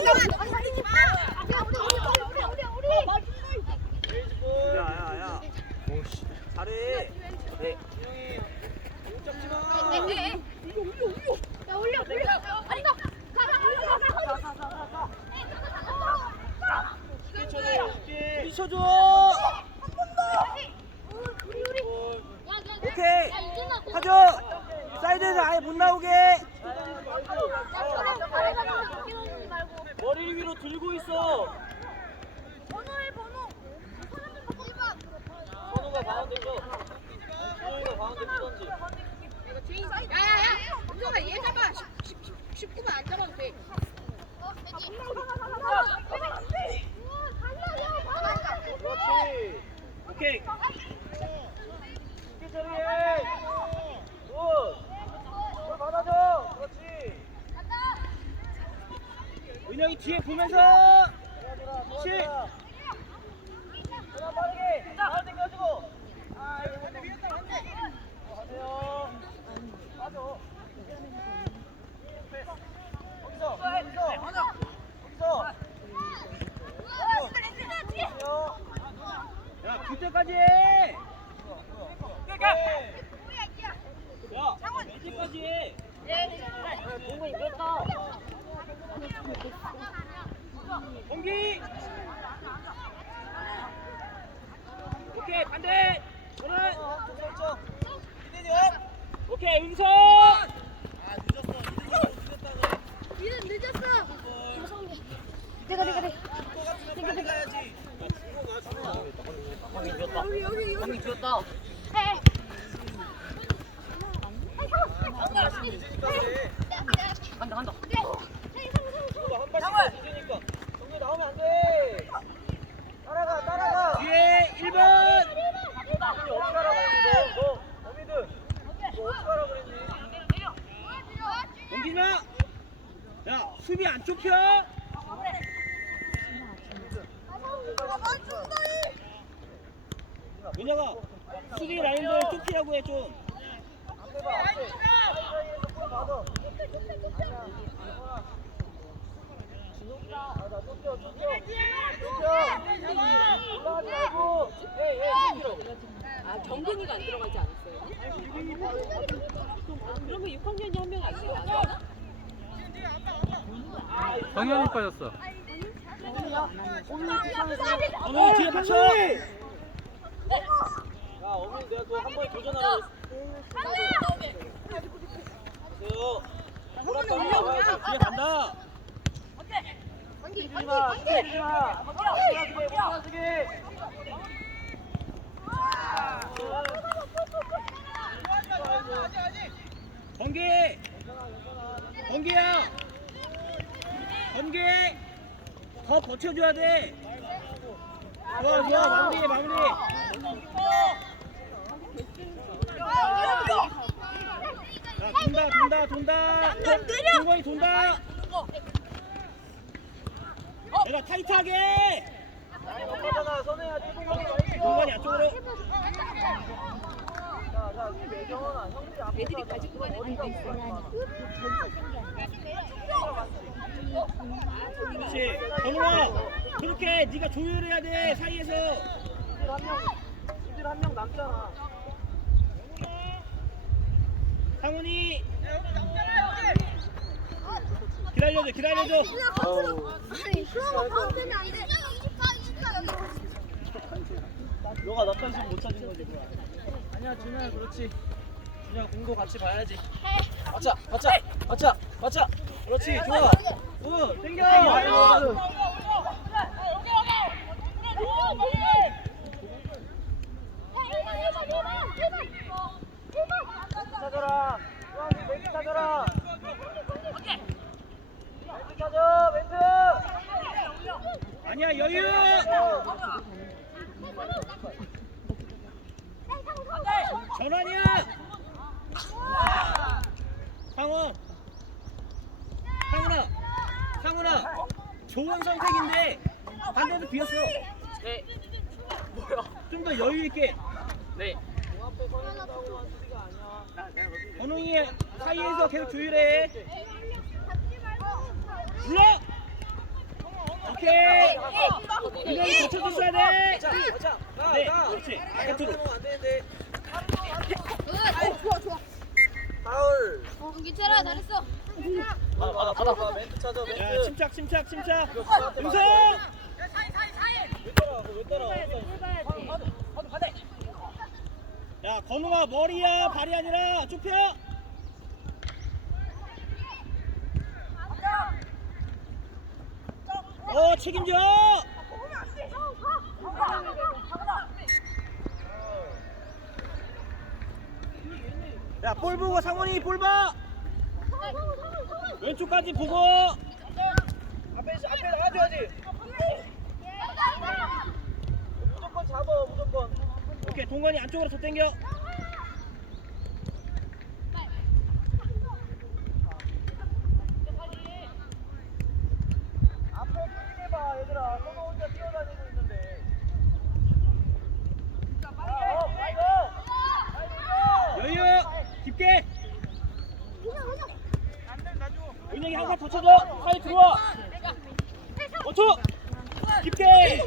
아 니, 你妈, 공기! 오케이, 반대! 저는! 오케이, 은선! 니는 늦었어 여기 여기 여기 간다, 간다. 뒤지니까. 정규 나오면 안 돼. 따라가, 따라가. 뒤에 1번. 어디 가라 그랬니, 너? 너, 어미드. 너 어디 가라 그랬니? 넘기지 마. 야, 수비 안 좁혀. 민혁아, 수비 라인들 좁히라고 해 좀. 아, 경근이가 안 들어가지 않았어요? 그러면 6학년이 한 명 안 들어가나? 정현이 빠졌어. 어머니 뒤에 받쳐. 야, 어머니 내가 그거 한 번에 도전하라고 했어 요. 뭐랄까 나와야지. 뒤에 간다. 들어가게, 못 들어가게. 번개! 번개야! 번개! 더 버텨줘야 돼! 좋아, 좋아, 마무리해, 마무리! 야, 돈다, 돈다, 돈다! 동건이 돈다! 내가 타이트하게! 엄마잖아, 선혜야, 동건이 안쪽으로! 자, 자, 매경아, 형들이 앞에 애들이 가지고 가는 게 있어요. 그렇지. 건우아, 그렇게 네가 조율해야 돼 사이에서. 이들 한 명, 이들 한 명 남잖아. 상훈이. 기다려줘, 기다려줘. 아니 그러면 가운데는 안돼 너가 나 관심 못 찾은 거지 뭐야? 아니야, 준호야, 그렇지. 준호야 공도 같이 봐야지. 맞자, 맞자, 맞자, 맞자. 그렇지, 좋아. 굿, 땡겨. 찾아라. 주황색 멘트 찾아라. 멘트 찾아, 멘트. 아니야, 여유. 전환이야. 상원. 상훈아. 상훈아. 좋은 선택인데 반대도 비었어. 네. 좀더 여유 있게. 네. 건웅이 사이에서 계속 조율해. 불러. 오케이. 은영이 거쳐줬어야 돼. 네, 가. 그렇지. 아. 어, 좋아 좋아. 파울. 어, 괜찮아 잘했어. 받아, 받아, 받아. 받아. 멘트 찾아, 야, 멘트. 침착, 침착, 침착. 이거 저한테 은성. 왜 따라와? 왜 따라와? 야, 건우가 머리야, 발이 아니라 좁혀. 어, 책임져. 야, 볼 보고 상원이 볼 봐. 왼쪽까지 보고. 앞에, 앞에 나가줘야지. 무조건 잡아, 무조건. 오케이, 동건이 안쪽으로 더 당겨. 앞에 끝내봐, 얘들아. 너도 혼자 뛰어다니고 있는데. 자, 어, 빨리 가. 빨리 가. 여유 깊게 더 쳐줘. 사이 들어와. 멈춰 깊게.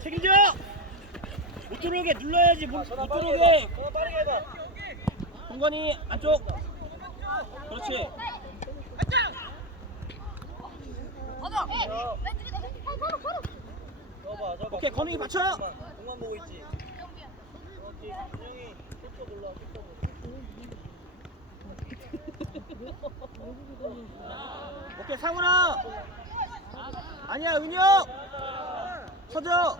책임져. 못 들어오게 눌러야지. 못, 못 들어오게. 공간이 안쪽. 그렇지 잡아, 잡아. 오케이, 건웅이 받쳐. 공만, 공만 보고 있지. 그렇지. 오케이 상훈아. 아니야 은영 쳐줘.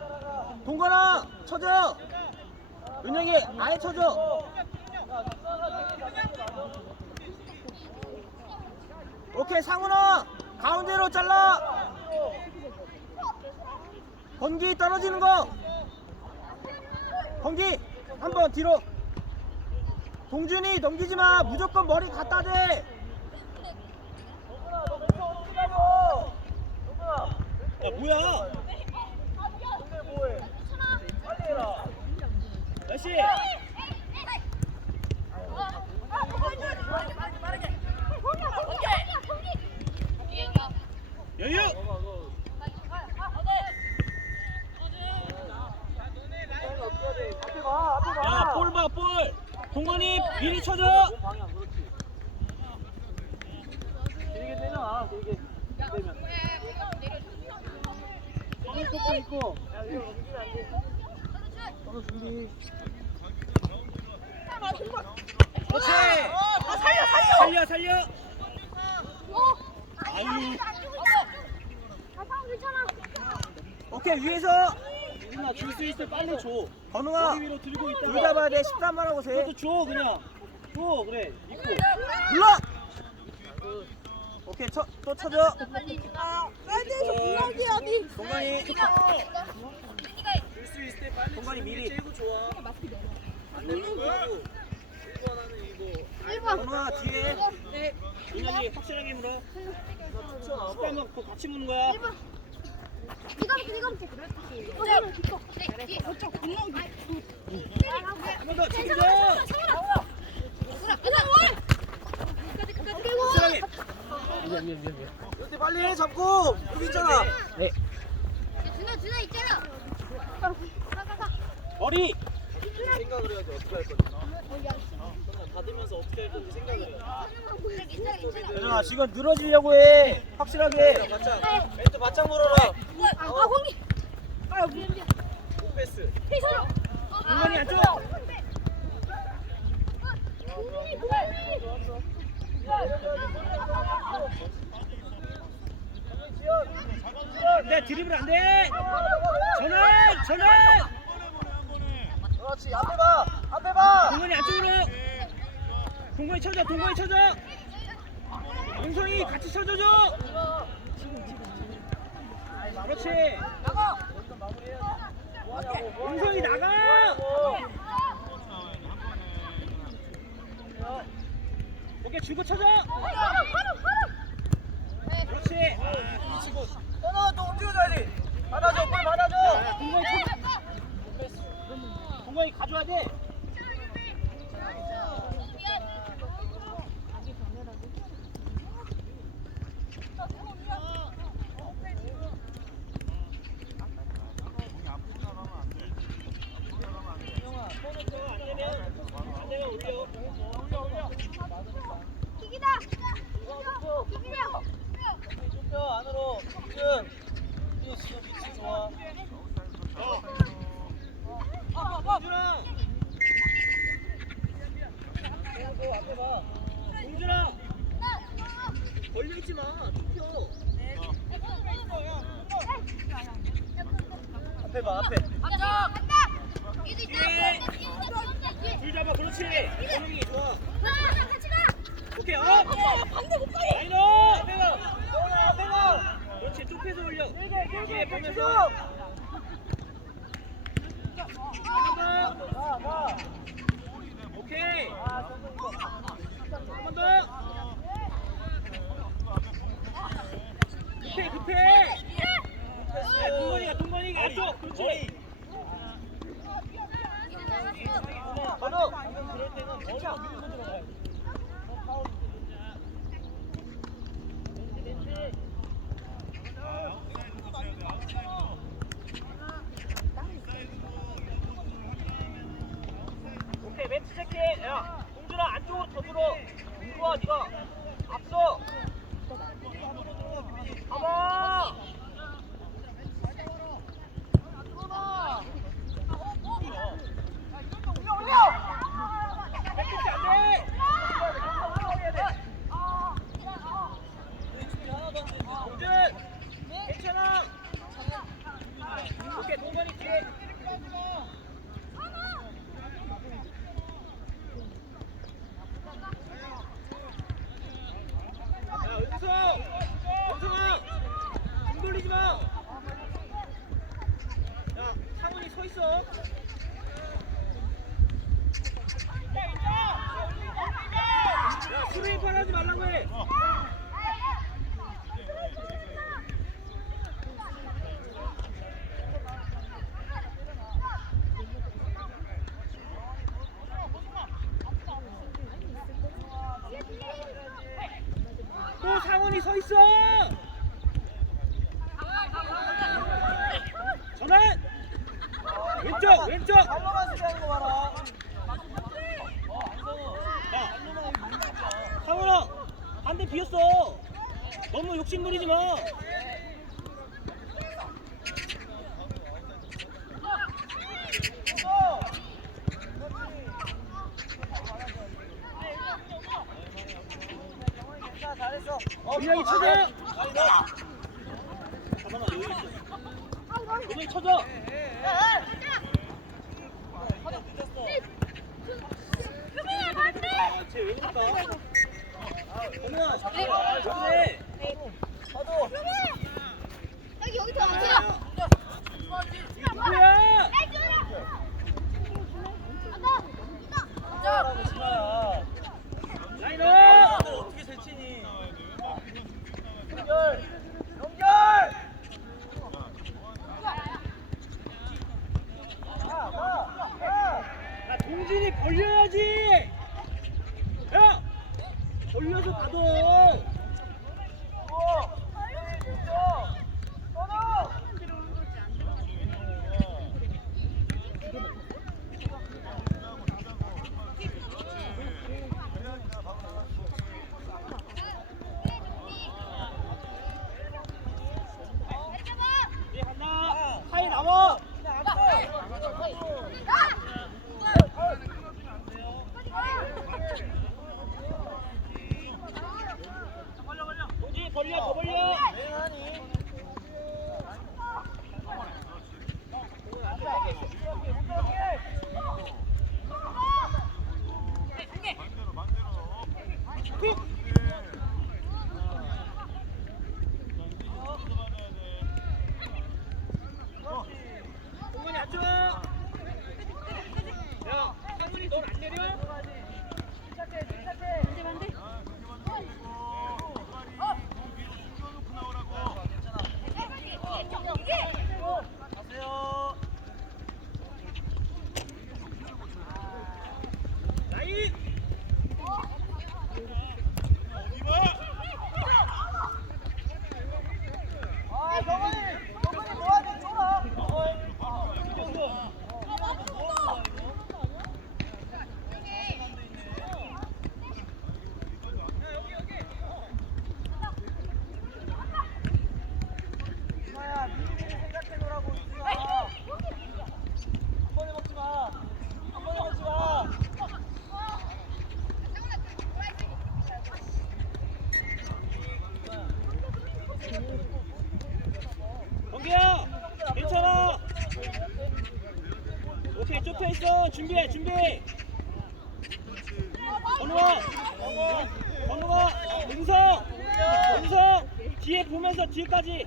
동건아 쳐줘. 은영이 아예 쳐줘. 오케이 상훈아. 가운데로 잘라 건기 떨어지는 거 건기 한번 뒤로 동준이 넘기지 마 무조건 머리 갖다 대 동근아, 너 멘트 어떻게 가려? 동근아, 야 뭐야 동네 뭐해? 빨리 해라. 날씨 여유 너가 너. 빨리 어떻게 해야 돼? 앞에 가, 앞에 가. 야볼 봐 볼 동건이 미리 쳐줘. 길게 되잖아, 길게 되면. 손을 꽂고 있고. 야, 이거 움직이면 안 돼. 선우 준비. 그렇지 살려 살려 아유 오케이 위에서 누나 줄수 있을 때 빨리 줘. 머리 위로 들고 있다가. 둘 잡아야 돼 13만 하고 세 그것도 줘 그냥. 줘 그래. 입고. 눌러 오케이 쳐, 또 쳐줘 동건이 줄 수 있을 때 빨리 주는 게 미리. 제일 좋아. 안 되면 이거. 1번 하는 이거. 건우가 뒤에 은현이 확실하게 물어 쳐 13만 그 같이 무는 거야 한번더 책임져 확실하게 근데 빨리 해 잡고. 여기 있잖아. 준아 준아 있잖아. 머리 생각을 해야지 어떻게 할 건지. 전화 받으면서 어떻게 할 건지 생각을 해. 은현아 지금 늘어지려고 해 확실하게 맞짱. 멘트 맞짱 물어라. 아 공기. 아 안쪽 내 드리블 안돼 전환 전환 그렇지. 앞에 봐. 앞에 봐. 동건이 안쪽으로 동거이 쳐줘 동거이 쳐줘 용성이 같이 쳐줘줘. 그렇지. 나가 용성이 나가. 오케이 주고 쳐줘 그렇지. 하나 또 움직여줘야지. 받아줘 빨리 받아줘. 동건이 쳐. 동건이 가져야 돼. 반대 못 가요. 라이너! 라이너! 라이너! 그렇지, 툭해서 올려. 뒤에 보면서. 가, 가. 오케이. 한번 더. 급해, 급해. 네, 동건이가, 동건이가 안쪽. 그렇지. 바로. 그럴 때는 머리가 밀고 들어가야 돼. 报警 가만히 서 있어! 쳐줘. 금이야 반대. 쟤왜 그럴까? 어머나 잡아. 잡네. 가세요. 준비해 준비. 건우가 건우가 은성 은성 뒤에 보면서 뒤에까지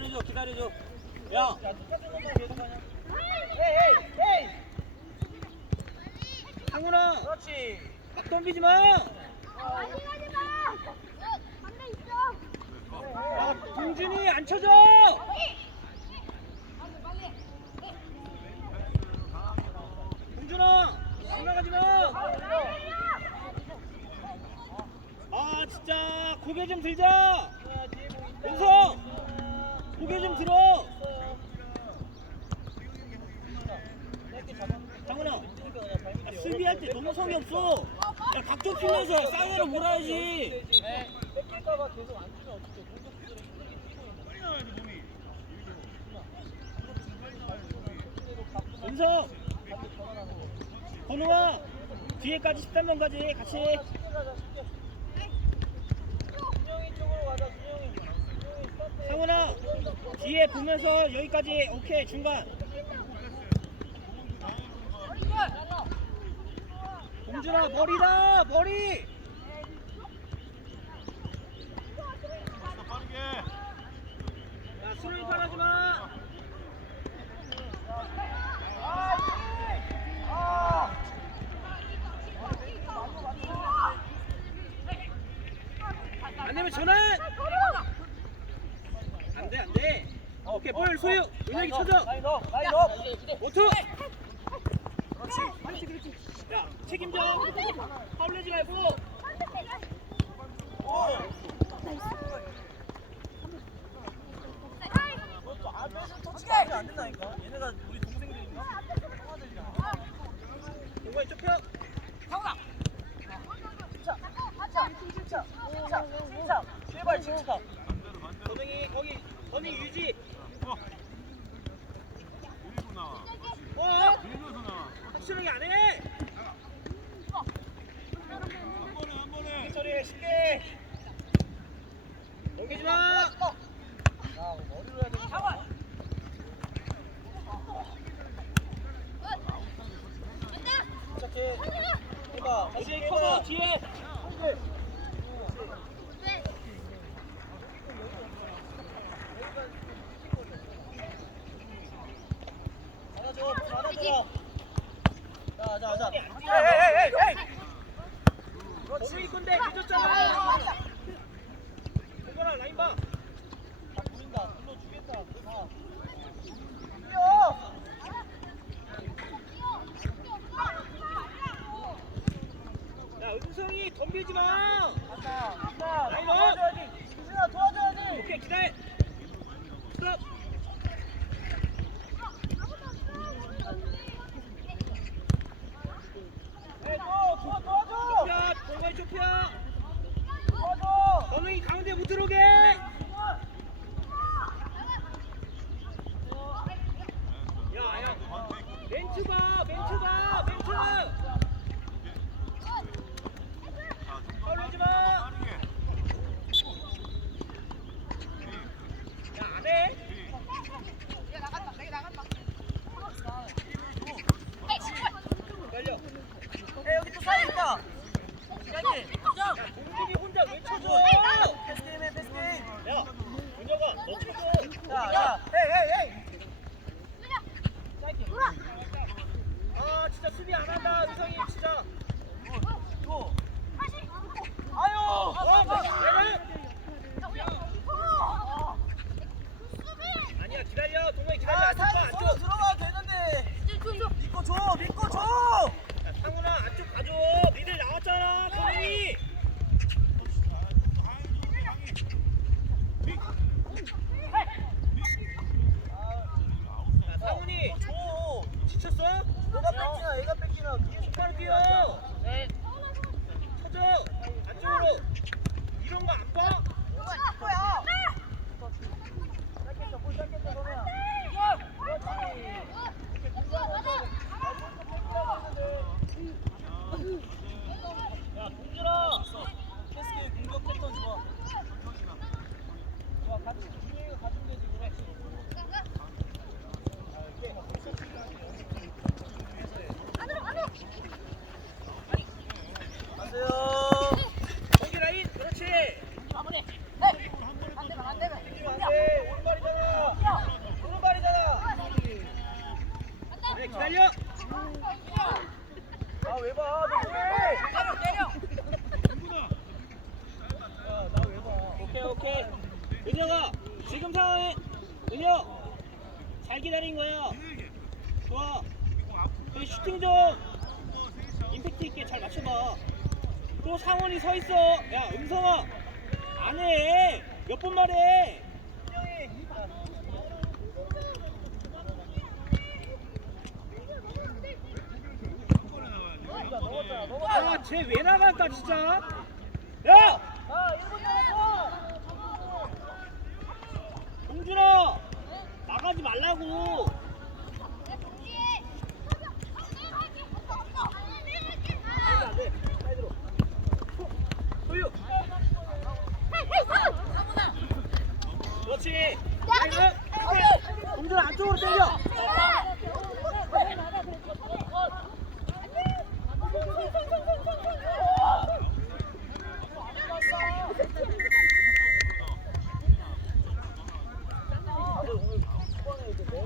기다려줘, 기다려줘. 야. 헤이, 헤이, 헤이. 상훈아. 그렇지. 막 덤비지 마. 야, 동준이 안 쳐줘. 동준아, 올라가지 마. 아, 진짜 고개 좀 들자. 은성, 고개 좀 들어. 장훈아, 야, 수비할 때 너무 성의 없어. 야, 각도 피면서 사이드로 몰아야지. 은성, 건우아, 뒤에까지 13번까지 같이. 상훈아, 뒤에 보면서 여기까지 오케이 중간. 공준아 머리다 머리. 빠르게. 야 수를 바라지 마. 안 되면 전환. 안 돼, 안 돼. 오케이, 볼 소유. 은혁이 쳐줘. 오투. 그렇지, 그렇지, 그렇지. 야, 책임져. 파울 내지 말고. 안 된다니까. 얘네가 우리 동생들인가? 동관이 좁혀. 제발 진짜. 거등이 거기 거기 유지. 부시는 게안 해. 한 번에 한 번에. 처리 쉽게. 넘기지 마. 야, 머리로 해야 돼. 다시 커버 뒤에. 받아줘, 받아줘. 야, 은성이 덤비지 마. 간다. 간다. 라인 업. 쟤왜 나갈까 진짜? 야! 공준아! 나가지 말라고! 안돼 사이드로 소유! 그렇지! 공준아 안쪽으로 당겨!